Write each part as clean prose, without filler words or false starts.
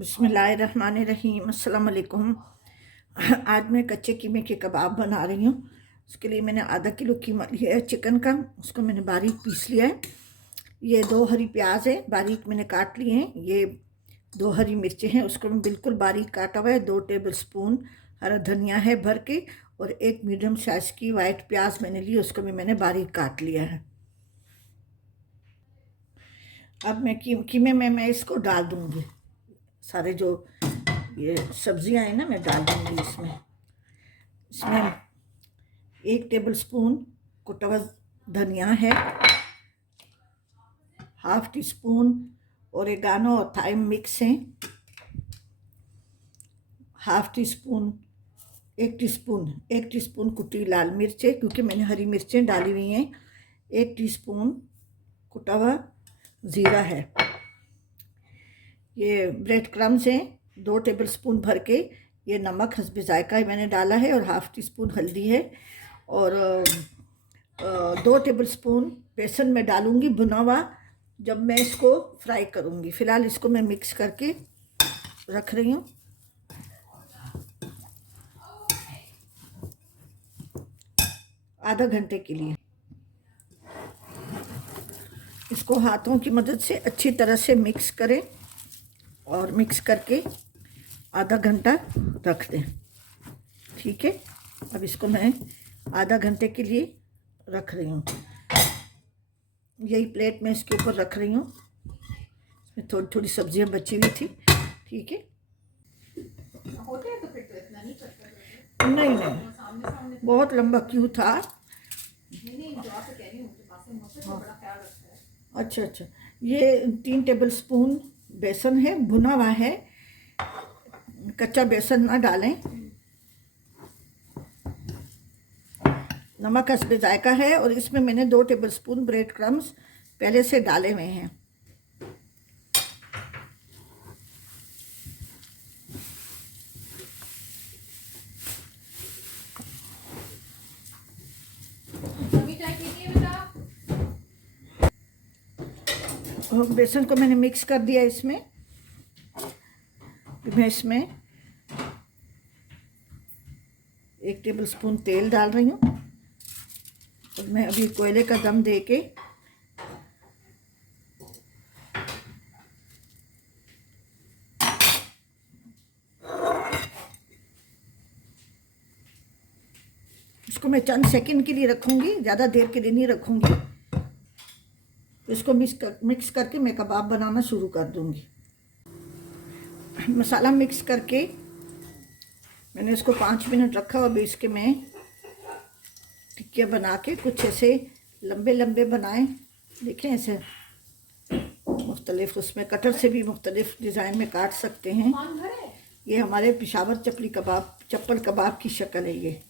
बिस्मिल्लाहिर्रहमानिर्रहीम, अस्सलाम वालेकुम। आज मैं कच्चे कीमे के कबाब बना रही हूँ। उसके लिए मैंने आधा किलो कीमा लिया है चिकन का, उसको मैंने बारीक पीस लिया है। ये 2 हरी प्याज है, बारीक मैंने काट लिए हैं। ये 2 हरी मिर्चें हैं, उसको मैं बिल्कुल बारीक काटा हुआ है। 2 टेबल स्पून हरा धनिया है भर के, और एक मीडियम साइज़ की वाइट प्याज मैंने ली, उसको भी मैंने बारीक काट लिया है। अब मैं कीमे में मैं इसको डाल दूँगी। सारे जो ये सब्जियां हैं ना, मैं डाल दूँगी इसमें। इसमें 1 टेबल स्पून कुटा हुआ धनिया है, हाफ टी स्पून ओरेगानो और थाइम मिक्स हैं, हाफ टी स्पून 1 टीस्पून कुटी लाल मिर्च है, क्योंकि मैंने हरी मिर्चें डाली हुई हैं। 1 टीस्पून कुटा हुआ ज़ीरा है। ये ब्रेड क्रम्स हैं 2 टेबल स्पून भर के। ये नमक हस्बे जायका मैंने डाला है, और हाफ टी स्पून हल्दी है, और 2 टेबल स्पून बेसन में डालूंगी भुना हुआ, जब मैं इसको फ्राई करूंगी। फ़िलहाल इसको मैं मिक्स करके रख रही हूँ। आधा घंटे के लिए इसको हाथों की मदद से अच्छी तरह से मिक्स करें, और मिक्स करके आधा घंटा रख दें। ठीक है, अब इसको मैं आधा घंटे के लिए रख रही हूँ। यही प्लेट में इसके ऊपर रख रही हूँ। इसमें थोड़ी थोड़ी सब्जियां बची हुई थी। ठीक है, होते हैं तो फिर तो इतना नहीं करते। नहीं, बहुत लंबा क्यों था। नहीं जो आप कह रही हूँ उनके पास में मुझसे बड़ा ख्याल रखता है। अच्छा, ये 3 टेबल स्पून बेसन है, भुना हुआ है, कच्चा बेसन ना डालें। नमक हस्बे जायका है, और इसमें मैंने 2 टेबल स्पून ब्रेड क्रम्स पहले से डाले हुए हैं। और बेसन को मैंने मिक्स कर दिया इसमें। मैं इसमें 1 टेबल स्पून तेल डाल रही हूँ, और मैं अभी कोयले का दम दे के इसको मैं चंद सेकंड के लिए रखूँगी, ज़्यादा देर के लिए नहीं रखूँगी। इसको मिक्स करके मैं कबाब बनाना शुरू कर दूँगी। मसाला मिक्स करके मैंने इसको 5 मिनट रखा, और अभी इसके मैं टिक्कियाँ बना के कुछ ऐसे लंबे लंबे बनाए। देखें, ऐसे मुख्तलिफ, उसमें कटर से भी मुख्तलिफ डिज़ाइन में काट सकते हैं। ये हमारे पेशावर चप्पल कबाब की शक्ल है। ये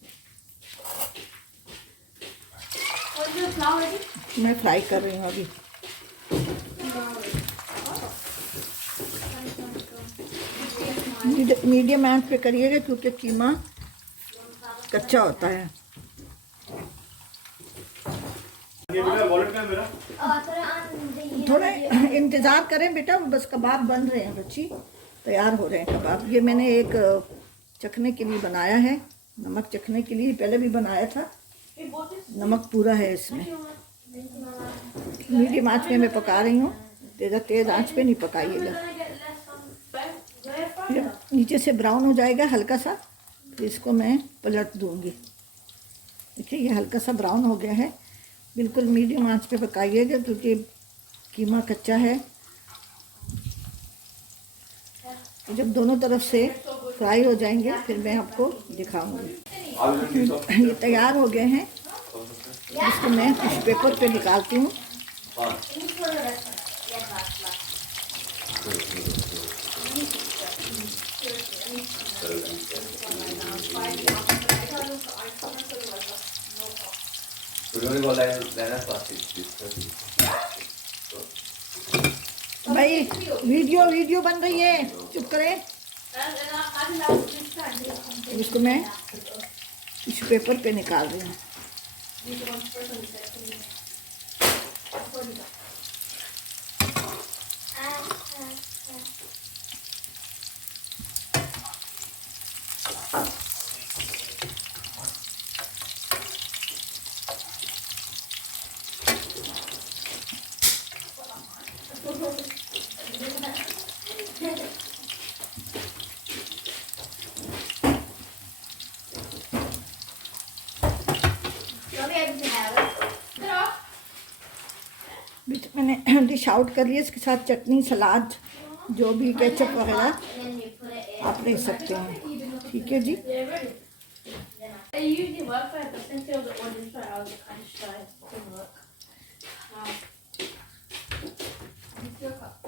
मैं फ्राई कर रही हूँ अभी। मीडियम आंच पे करिएगा, क्योंकि कीमा कच्चा होता है। थोड़ा इंतज़ार करें बेटा, बस कबाब बन रहे हैं बच्ची, तैयार हो रहे हैं कबाब। ये मैंने एक चखने के लिए बनाया है, नमक चखने के लिए। पहले भी बनाया था, नमक पूरा है इसमें। मीडियम आंच पे मैं पका रही हूँ, तेज़ आंच पे नहीं पकाइएगा। नीचे से ब्राउन हो जाएगा हल्का सा, तो इसको मैं पलट दूँगी। देखिए, ये हल्का सा ब्राउन हो गया है। बिल्कुल मीडियम आंच पे पकाइएगा, क्योंकि कीमा कच्चा है। जब दोनों तरफ से फ्राई हो जाएंगे, फिर मैं आपको दिखाऊंगी। ये तैयार हो गए हैं। इसको मैं टिश्यू पेपर पे निकालती हूँ। भाई वीडियो बन रही है, चुप करें। इसको मैं टिश्यू पेपर पे निकाल रही हूँ। डिश आउट कर लिए। इसके साथ चटनी, सलाद, जो भी केचप वगैरह And then you put it in. आप ले सकते हैं। ठीक है जी। Yeah, ready. I usually work for it, but since it was an order start, I was kind of shy to look. It's your cup.